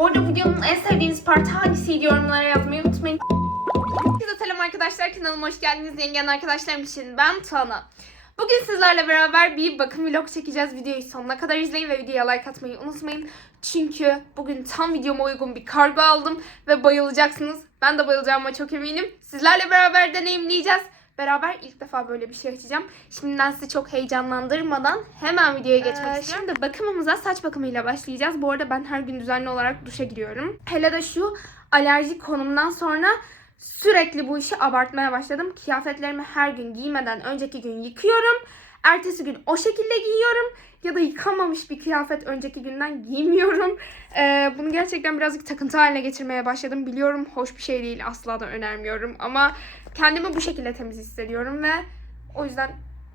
Bu arada videonun en sevdiğiniz parti hangisiydi yorumlara yazmayı unutmayın. Herkese selam arkadaşlar kanalıma hoş geldiniz. Yengen arkadaşlarım için ben Tuana. Bugün sizlerle beraber bir bakım vlog çekeceğiz. Videoyu sonuna kadar izleyin ve videoya like atmayı unutmayın. Çünkü bugün tam videoma uygun bir kargo aldım ve bayılacaksınız. Ben de bayılacağıma çok eminim. Sizlerle beraber deneyimleyeceğiz. Beraber ilk defa böyle bir şey açacağım. Şimdiden sizi çok heyecanlandırmadan hemen videoya geçmek istiyorum. Şimdi bakımımıza saç bakımıyla başlayacağız. Bu arada ben her gün düzenli olarak duşa giriyorum. Hele de şu alerji konumdan sonra sürekli bu işi abartmaya başladım. Kıyafetlerimi her gün giymeden önceki gün yıkıyorum. Ertesi gün o şekilde giyiyorum. Ya da yıkamamış bir kıyafet önceki günden giymiyorum. Ee, bunu gerçekten birazcık takıntı haline getirmeye başladım. Biliyorum hoş bir şey değil. Asla da önermiyorum. Ama kendimi bu şekilde temiz hissediyorum ve o yüzden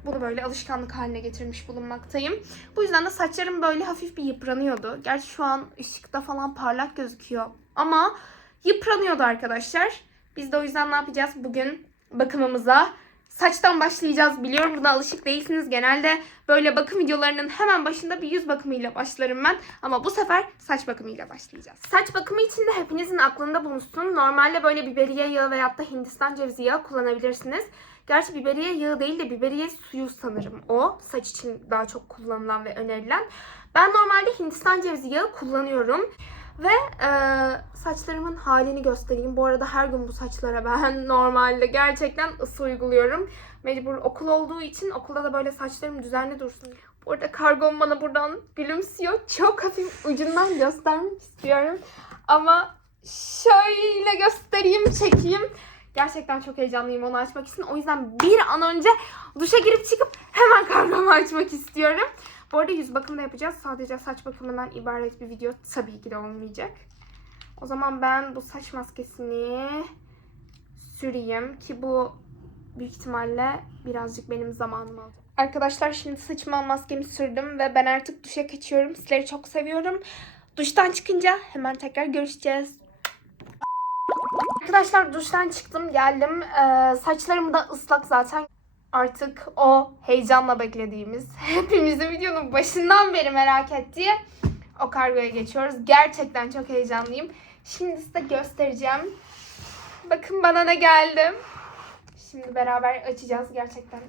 bunu böyle alışkanlık haline getirmiş bulunmaktayım. Bu yüzden de saçlarım böyle hafif bir yıpranıyordu. Gerçi şu an ışıkta falan parlak gözüküyor. Ama yıpranıyordu arkadaşlar. Biz de o yüzden ne yapacağız? Bugün bakımımıza saçtan başlayacağız. Biliyorum buna alışık değilsiniz. Genelde böyle bakım videolarının hemen başında bir yüz bakımıyla başlarım ben. Ama bu sefer saç bakımıyla başlayacağız. Saç bakımı için de hepinizin aklında bulunsun. Normalde böyle biberiye yağı veyahut da Hindistan cevizi yağı kullanabilirsiniz. Gerçi biberiye yağı değil de biberiye suyu sanırım o. Saç için daha çok kullanılan ve önerilen. Ben normalde Hindistan cevizi yağı kullanıyorum. Ve e, saçlarımın halini göstereyim. Bu arada her gün bu saçlara ben normalde gerçekten ısı uyguluyorum. Mecbur okul olduğu için okulda da böyle saçlarım düzenli dursun. Bu arada kargom bana buradan gülümsüyor. Çok hafif ucundan göstermek istiyorum. Ama şöyle göstereyim, çekeyim. Gerçekten çok heyecanlıyım onu açmak için. O yüzden bir an önce duşa girip çıkıp hemen kargomu açmak istiyorum. Bu arada yüz bakımı da yapacağız. Sadece saç bakımından ibaret bir video tabii ki de olmayacak. O zaman ben bu saç maskesini süreyim ki bu büyük ihtimalle birazcık benim zamanımı alacak. Arkadaşlar şimdi saçıma maskemi sürdüm ve ben artık duşa kaçıyorum. Sizleri çok seviyorum. Duştan çıkınca hemen tekrar görüşeceğiz. Arkadaşlar duştan çıktım geldim. Ee, saçlarım da ıslak zaten. Artık o heyecanla beklediğimiz, hepimizin videonun başından beri merak ettiği o kargoya geçiyoruz. Gerçekten çok heyecanlıyım. Şimdi size göstereceğim. Bakın bana ne geldi. Şimdi beraber açacağız gerçekten.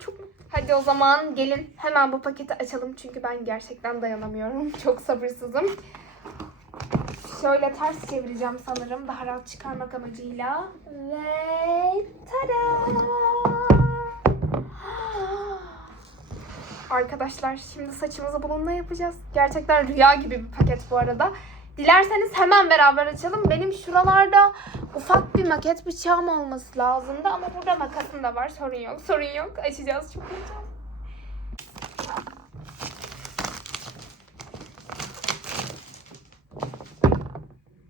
Çok Hadi o zaman gelin hemen bu paketi açalım. Çünkü ben gerçekten dayanamıyorum. Çok sabırsızım. Şöyle ters çevireceğim sanırım. Daha rahat çıkarmak amacıyla. Ve tada! Arkadaşlar şimdi saçımızı bununla yapacağız. Gerçekten rüya gibi bir paket bu arada. Dilerseniz hemen beraber açalım. Benim şuralarda ufak bir maket bıçağım olması lazımdı ama burada makasım da var. Sorun yok, sorun yok. Açacağız çok heyecanlı.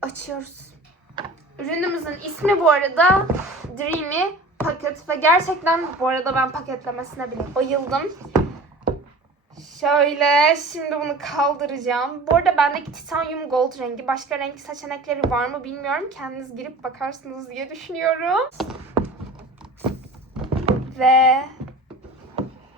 Açıyoruz. Ürünümüzün ismi bu arada Dreamy Paket ve gerçekten bu arada ben paketlemesine bile bayıldım. Şöyle şimdi bunu kaldıracağım. Bu arada bendeki titanyum gold rengi. Başka renk seçenekleri var mı bilmiyorum. Kendiniz girip bakarsınız diye düşünüyorum. Ve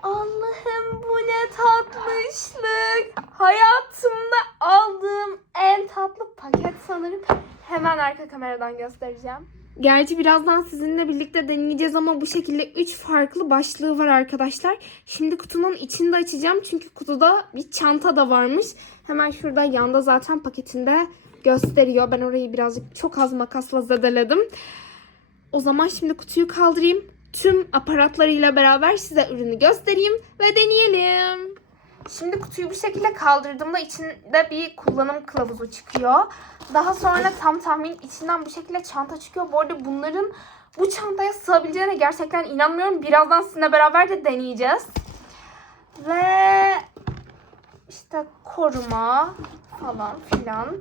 Allah'ım bu ne tatlışlık. Hayatımda aldığım en tatlı paket sanırım. Hemen arka kameradan göstereceğim. Gerçi birazdan sizinle birlikte deneyeceğiz ama bu şekilde 3 farklı başlığı var arkadaşlar. Şimdi kutunun içini de açacağım çünkü kutuda bir çanta da varmış. Hemen şurada yanda zaten paketinde gösteriyor. Ben orayı birazcık çok az makasla zedeledim. O zaman şimdi kutuyu kaldırayım. Tüm aparatlarıyla beraber size ürünü göstereyim ve deneyelim. Şimdi kutuyu bu şekilde kaldırdığımda içinde bir kullanım kılavuzu çıkıyor. Daha sonra tam tahmin içinden bu şekilde çanta çıkıyor. Bu arada bunların bu çantaya sığabileceğine gerçekten inanmıyorum. Birazdan sizinle beraber de deneyeceğiz. Ve işte koruma falan filan.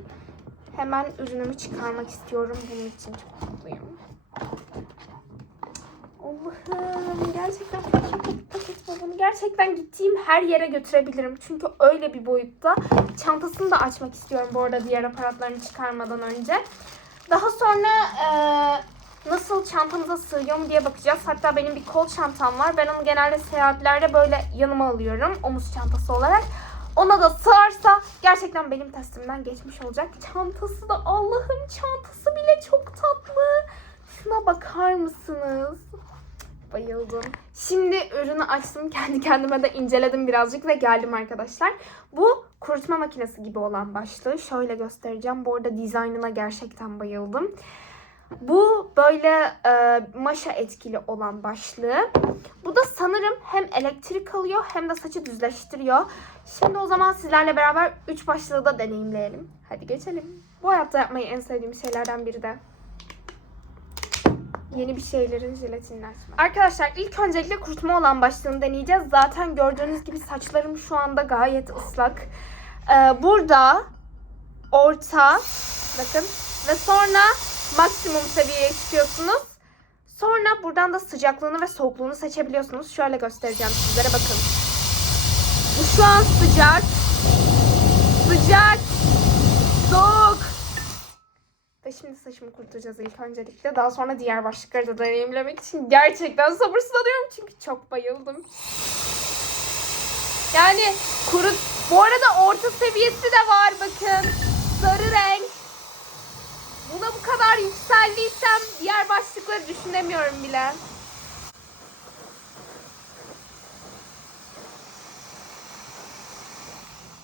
Hemen ürünümü çıkarmak istiyorum. Bunun için çok mutluyum. Allah'ım gerçekten paket bu. Bunu gerçekten gittiğim her yere götürebilirim. Çünkü öyle bir boyutta. Çantasını da açmak istiyorum bu arada diğer aparatlarını çıkarmadan önce. Daha sonra eee, nasıl çantamıza sığıyor mu diye bakacağız. Hatta benim bir kol çantam var. Ben onu genelde seyahatlerde böyle yanıma alıyorum. Omuz çantası olarak. ona da sığarsa gerçekten benim testimden geçmiş olacak. Çantası da Allah'ım çantası bile çok tatlı. Şuna bakar mısınız? Bayıldım. Şimdi ürünü açtım. Kendi kendime de inceledim birazcık ve geldim arkadaşlar. Bu kurutma makinesi gibi olan başlığı. Şöyle göstereceğim. Bu arada dizaynına gerçekten bayıldım. Bu böyle e, maşa etkili olan başlığı. Bu da sanırım hem elektrik alıyor hem de saçı düzleştiriyor. Şimdi o zaman sizlerle beraber 3 başlığı da deneyimleyelim. Hadi geçelim. Bu hayatta yapmayı en sevdiğim şeylerden biri de yeni bir şeylerin açmak. Arkadaşlar ilk öncelikle kurutma olan başlığını deneyeceğiz. Zaten gördüğünüz gibi saçlarım şu anda gayet ıslak. Ee, burada orta bakın ve sonra maksimum seviyeye çıkıyorsunuz. Sonra buradan da sıcaklığını ve soğukluğunu seçebiliyorsunuz. Şöyle göstereceğim sizlere bakın. Bu şu an sıcak. Sıcak. Soğuk. Ve şimdi saçımı kurutacağız ilk öncelikle. Daha sonra diğer başlıkları da deneyimlemek için gerçekten sabırsızlanıyorum. Çünkü çok bayıldım. Yani kurut... Bu arada orta seviyesi de var bakın. Sarı renk. Buna bu kadar yükseldiysem diğer başlıkları düşünemiyorum bile.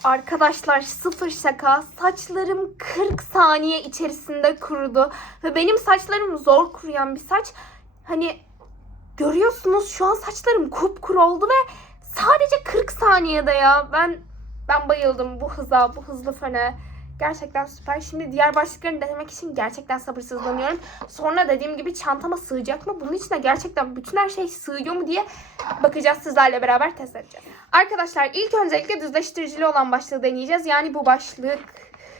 Arkadaşlar sıfır şaka saçlarım 40 saniye içerisinde kurudu ve benim saçlarım zor kuruyan bir saç. Hani görüyorsunuz şu an saçlarım kupkuru oldu ve sadece 40 saniyede ya. Ben ben bayıldım bu hıza, bu hızlı fene. Gerçekten süper. Şimdi diğer başlıklarını denemek için gerçekten sabırsızlanıyorum. Sonra dediğim gibi çantama sığacak mı? Bunun içine gerçekten bütün her şey sığıyor mu diye bakacağız sizlerle beraber test edeceğiz. Arkadaşlar ilk öncelikle düzleştiricili olan başlığı deneyeceğiz. Yani bu başlık.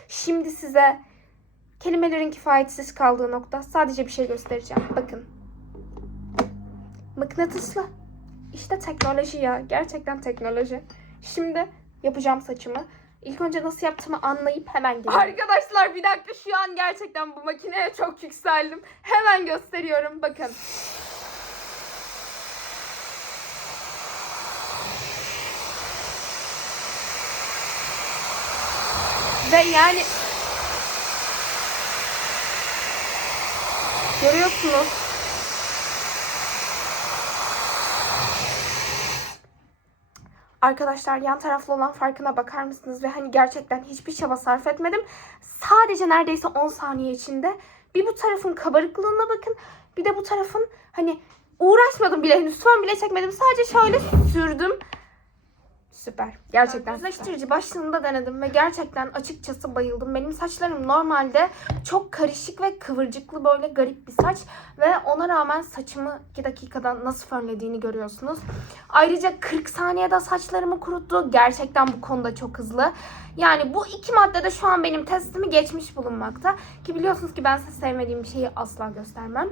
Şimdi size kelimelerin kifayetsiz kaldığı nokta sadece bir şey göstereceğim. Bakın. Mıknatıslı. İşte teknoloji ya. Gerçekten teknoloji. Şimdi yapacağım saçımı. İlk önce nasıl yaptığımı anlayıp hemen geliyorum. Arkadaşlar bir dakika şu an gerçekten bu makineye çok yükseldim. Hemen gösteriyorum bakın. Ve yani görüyorsunuz. Arkadaşlar yan taraflı olan farkına bakar mısınız? Ve hani gerçekten hiçbir çaba sarf etmedim. Sadece neredeyse 10 saniye içinde bir bu tarafın kabarıklığına bakın. Bir de bu tarafın hani uğraşmadım bile henüz fön bile çekmedim. Sadece şöyle sürdüm. Süper. Gerçekten Düzleştirici başlığında denedim ve gerçekten açıkçası bayıldım. Benim saçlarım normalde çok karışık ve kıvırcıklı böyle garip bir saç. Ve ona rağmen saçımı 2 dakikada nasıl fönlediğini görüyorsunuz. Ayrıca 40 saniyede saçlarımı kuruttu. Gerçekten bu konuda çok hızlı. Yani bu iki maddede şu an benim testimi geçmiş bulunmakta. Ki biliyorsunuz ki ben size sevmediğim bir şeyi asla göstermem.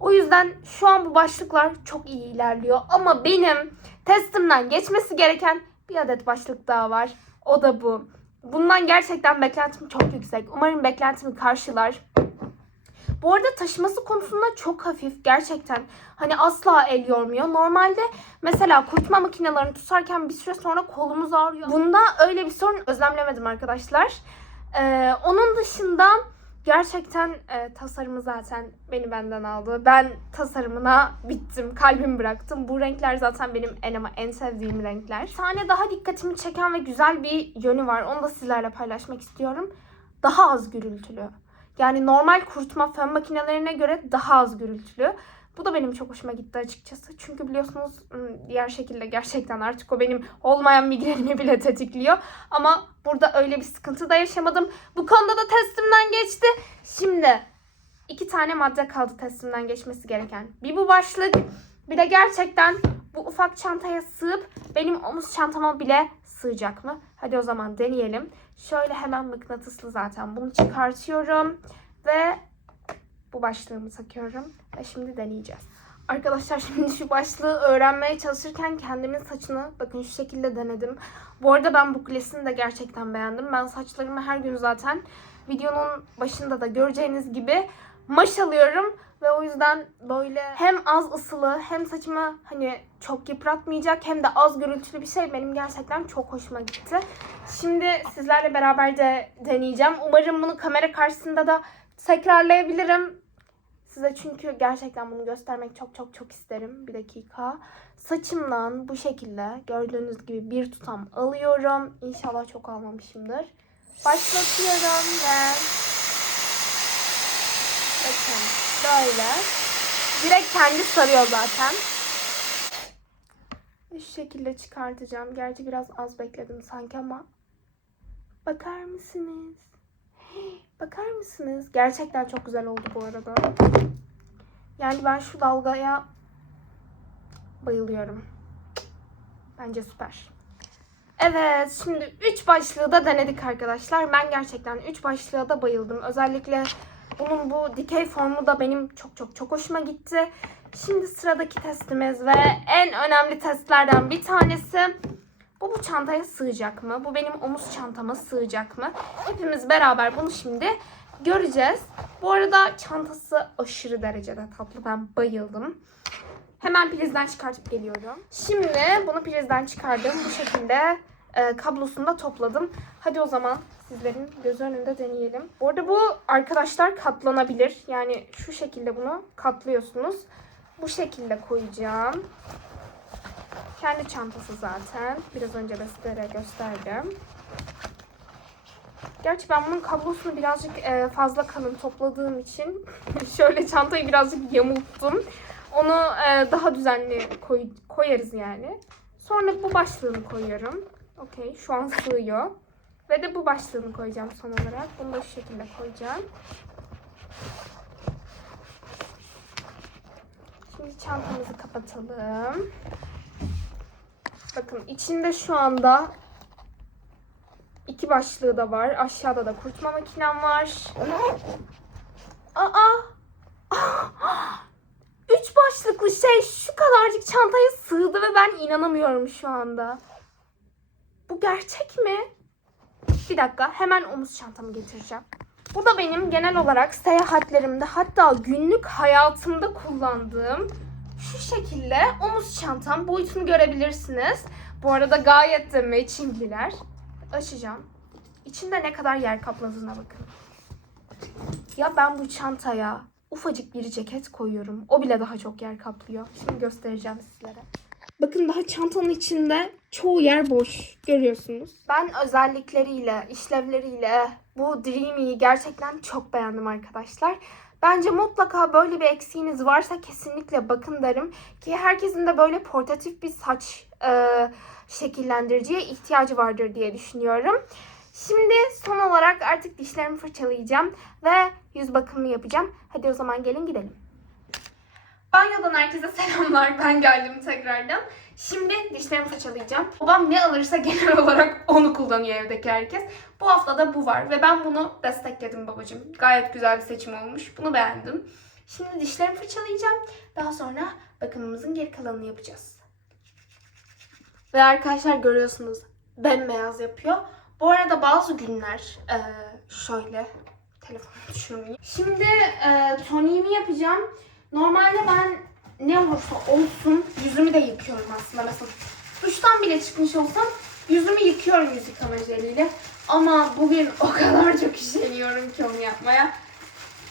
O yüzden şu an bu başlıklar çok iyi ilerliyor. Ama benim testimden geçmesi gereken bir adet başlık daha var. O da bu. Bundan gerçekten beklentim çok yüksek. Umarım beklentimi karşılar. Bu arada taşıması konusunda çok hafif gerçekten. Hani asla el yormuyor. Normalde mesela kurutma makinelerini tutarken bir süre sonra kolumuz ağrıyor. Bunda öyle bir sorun özlemlemedim arkadaşlar. Ee, onun dışında gerçekten e, tasarımı zaten beni benden aldı. Ben tasarımına bittim. Kalbimi bıraktım. Bu renkler zaten benim en ama en sevdiğim renkler. Bir tane daha dikkatimi çeken ve güzel bir yönü var. Onu da sizlerle paylaşmak istiyorum. Daha az gürültülü. Yani normal kurutma fön makinelerine göre daha az gürültülü. Bu da benim çok hoşuma gitti açıkçası. Çünkü biliyorsunuz diğer şekilde gerçekten artık o benim olmayan migrenimi bile tetikliyor. Ama burada öyle bir sıkıntı da yaşamadım. Bu konuda da testimden geçti. Şimdi iki tane madde kaldı testimden geçmesi gereken. Bir bu başlık bir de gerçekten bu ufak çantaya sığıp benim omuz çantama bile sığacak mı? Hadi o zaman deneyelim. Şöyle hemen mıknatıslı zaten. Bunu çıkartıyorum ve bu başlığımı takıyorum ve şimdi deneyeceğiz. Arkadaşlar şimdi şu başlığı öğrenmeye çalışırken kendimin saçını bakın şu şekilde denedim. Bu arada ben bu kulesini de gerçekten beğendim. Ben saçlarımı her gün zaten videonun başında da göreceğiniz gibi maşalıyorum ve o yüzden böyle hem az ısılı hem saçımı hani çok yıpratmayacak hem de az gürültülü bir şey benim gerçekten çok hoşuma gitti. Şimdi sizlerle beraber de deneyeceğim. Umarım bunu kamera karşısında da tekrarlayabilirim. Size çünkü gerçekten bunu göstermek çok çok çok isterim. Bir dakika. Saçımdan bu şekilde gördüğünüz gibi bir tutam alıyorum. İnşallah çok almamışımdır. Başlatıyorum ve bakın böyle. Direkt kendi sarıyor zaten. Şu şekilde çıkartacağım. Gerçi biraz az bekledim sanki ama. Bakar mısınız? Bakar mısınız? Gerçekten çok güzel oldu bu arada. Yani ben şu dalgaya bayılıyorum. Bence süper. Evet, şimdi 3 başlığı da denedik arkadaşlar. Ben gerçekten 3 başlığa da bayıldım. Özellikle bunun bu dikey formu da benim çok çok çok hoşuma gitti. Şimdi sıradaki testimiz ve en önemli testlerden bir tanesi bu bu çantaya sığacak mı? Bu benim omuz çantama sığacak mı? Hepimiz beraber bunu şimdi göreceğiz. Bu arada çantası aşırı derecede tatlı. Ben bayıldım. Hemen prizden çıkartıp geliyorum. Şimdi bunu prizden çıkardım. Bu şekilde e, kablosunu da topladım. Hadi o zaman sizlerin göz önünde deneyelim. Bu arada bu arkadaşlar katlanabilir. Yani şu şekilde bunu katlıyorsunuz. Bu şekilde koyacağım. Kendi çantası zaten. Biraz önce de sizlere gösterdim. Gerçi ben bunun kablosunu birazcık e, fazla kalın topladığım için şöyle çantayı birazcık yamulttum. Onu e, daha düzenli koy, koyarız yani. Sonra bu başlığını koyuyorum. Okey şu an sığıyor. Ve de bu başlığını koyacağım son olarak. Bunu da şu şekilde koyacağım. Şimdi çantamızı kapatalım. Bakın içinde şu anda iki başlığı da var. Aşağıda da kurutma makinem var. Aa! Üç başlıklı şey şu kadarcık çantaya sığdı ve ben inanamıyorum şu anda. Bu gerçek mi? Bir dakika hemen omuz çantamı getireceğim. Bu da benim genel olarak seyahatlerimde hatta günlük hayatımda kullandığım şu şekilde omuz çantam. Boyutunu görebilirsiniz. Bu arada gayet de matchingliler. Açacağım. İçinde ne kadar yer kapladığına bakın. Ya ben bu çantaya ufacık bir ceket koyuyorum. O bile daha çok yer kaplıyor. Şimdi göstereceğim sizlere. Bakın daha çantanın içinde çoğu yer boş. Görüyorsunuz. Ben özellikleriyle, işlevleriyle bu Dreamy'yi gerçekten çok beğendim arkadaşlar. Bence mutlaka böyle bir eksiğiniz varsa kesinlikle bakın derim. Ki herkesin de böyle portatif bir saç e, şekillendiriciye ihtiyacı vardır diye düşünüyorum. Şimdi son olarak artık dişlerimi fırçalayacağım ve yüz bakımı yapacağım. Hadi o zaman gelin gidelim. Banyodan herkese selamlar. Ben geldim tekrardan. Şimdi dişlerimi fırçalayacağım. Babam ne alırsa genel olarak onu kullanıyor evdeki herkes. Bu hafta da bu var ve ben bunu destekledim babacığım. Gayet güzel bir seçim olmuş. Bunu beğendim. Şimdi dişlerimi fırçalayacağım. Daha sonra bakımımızın geri kalanını yapacağız. Ve arkadaşlar görüyorsunuz bembeyaz yapıyor. Bu arada bazı günler eee, şöyle telefonu düşürmeyeyim. Şimdi eee toniğimi yapacağım. Normalde ben ne olursa olsun yüzümü de yıkıyorum aslında. Mesela duştan bile çıkmış olsam yüzümü yıkıyorum yüz yıkama jeliyle. Ama bugün o kadar çok işleniyorum ki onu yapmaya.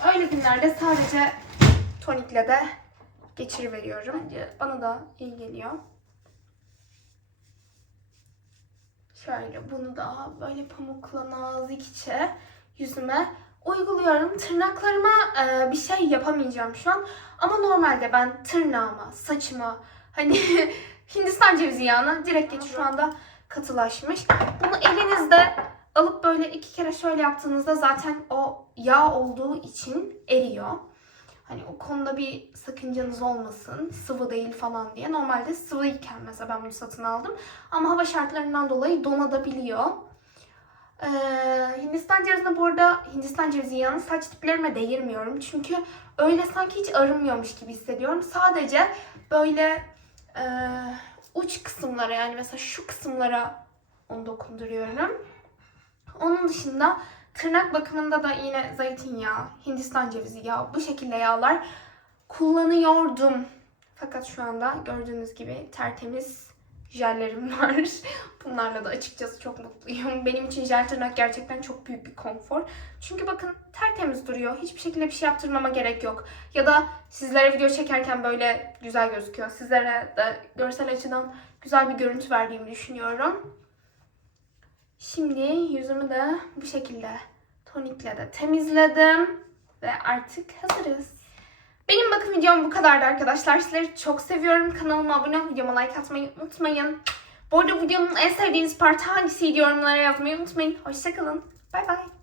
Öyle günlerde sadece tonikle de geçiriveriyorum. Bence bana da iyi geliyor. Şöyle bunu da böyle pamukla nazikçe yüzüme uyguluyorum. Tırnaklarıma e, bir şey yapamayacağım şu an. Ama normalde ben tırnağıma, saçıma hani Hindistan cevizi yağına direkt geç şu anda katılaşmış. Bunu elinizde alıp böyle iki kere şöyle yaptığınızda zaten o yağ olduğu için eriyor. Hani o konuda bir sakıncanız olmasın. Sıvı değil falan diye. Normalde sıvıyken mesela ben bunu satın aldım. Ama hava şartlarından dolayı donabiliyor. Ee, Hindistan cevizine bu arada Hindistan cevizi yağını saç diplerime değirmiyorum. Çünkü öyle sanki hiç arınmıyormuş gibi hissediyorum. Sadece böyle e, uç kısımlara yani mesela şu kısımlara onu dokunduruyorum. Onun dışında Tırnak bakımında da yine zeytinyağı, Hindistan cevizi yağı, bu şekilde yağlar kullanıyordum. Fakat şu anda gördüğünüz gibi tertemiz jellerim var. Bunlarla da açıkçası çok mutluyum. Benim için jel tırnak gerçekten çok büyük bir konfor. Çünkü bakın tertemiz duruyor. Hiçbir şekilde bir şey yaptırmama gerek yok. Ya da sizlere video çekerken böyle güzel gözüküyor. Sizlere de görsel açıdan güzel bir görüntü verdiğimi düşünüyorum. Şimdi yüzümü de bu şekilde tonikle de temizledim. Ve artık hazırız. Benim bakım videom bu kadardı arkadaşlar. Sizleri çok seviyorum. Kanalıma abone olup videoma like atmayı unutmayın. Bu arada videonun en sevdiğiniz parti hangisiydi yorumlara yazmayı unutmayın. Hoşçakalın. Bay bay.